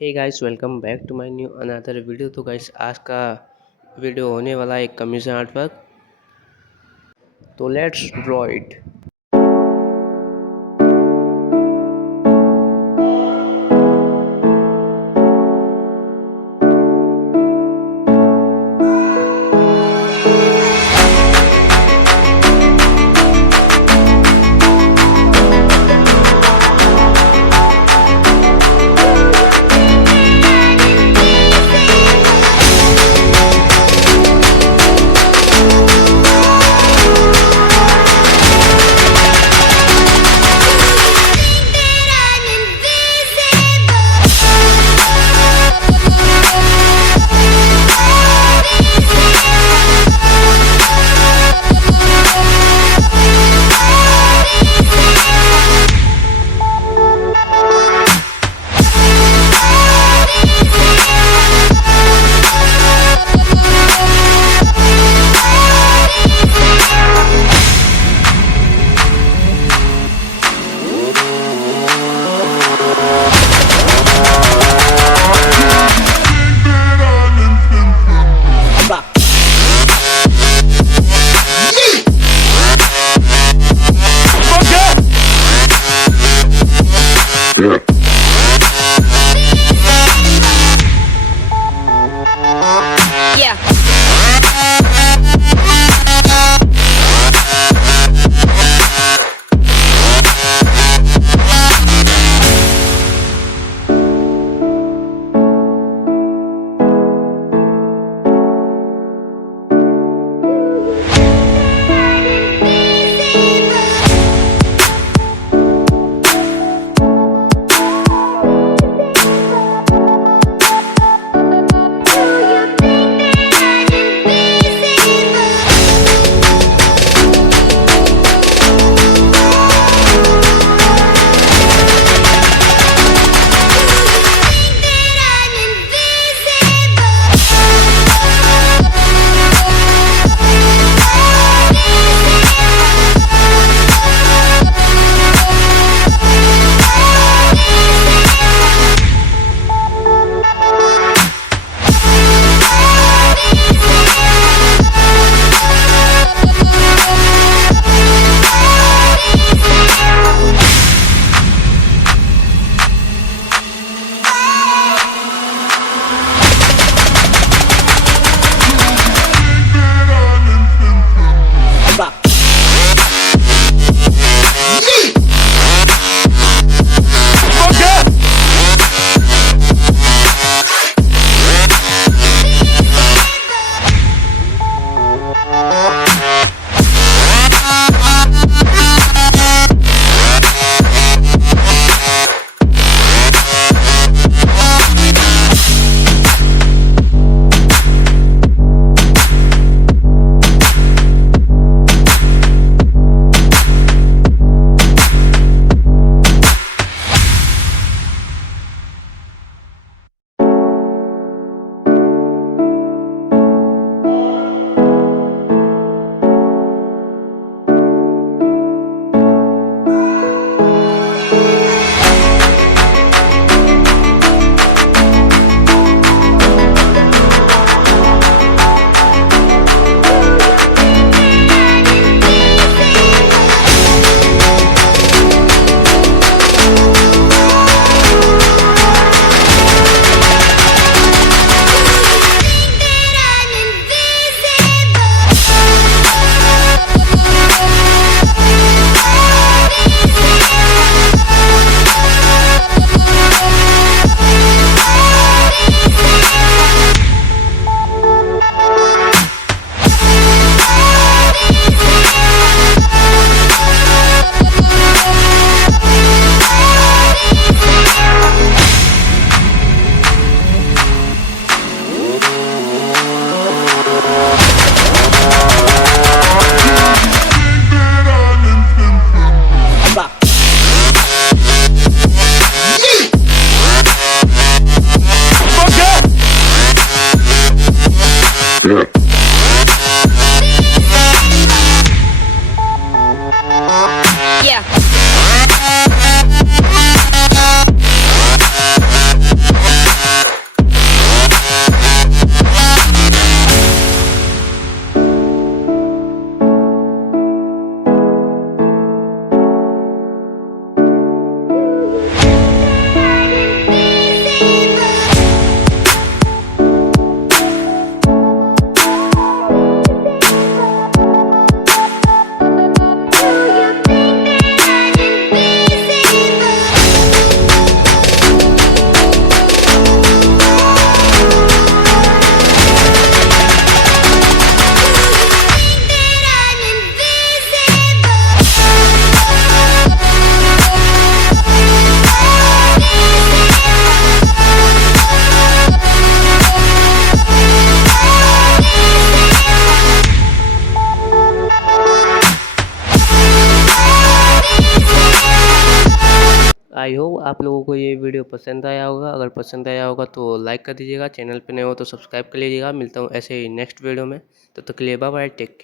Hey guys, welcome back to my new another video. तो guys, आज का video होने वाला है एक कमीशन आर्ट पर। तो लेट्स ड्रॉ इट। आप लोगों को ये वीडियो पसंद आया होगा। अगर पसंद आया होगा तो लाइक कर दीजिएगा, चैनल पे नए हो तो सब्सक्राइब कर लीजिएगा। मिलता हूँ ऐसे ही नेक्स्ट वीडियो में, तो तक के लिए बाय बाय, टेक केयर।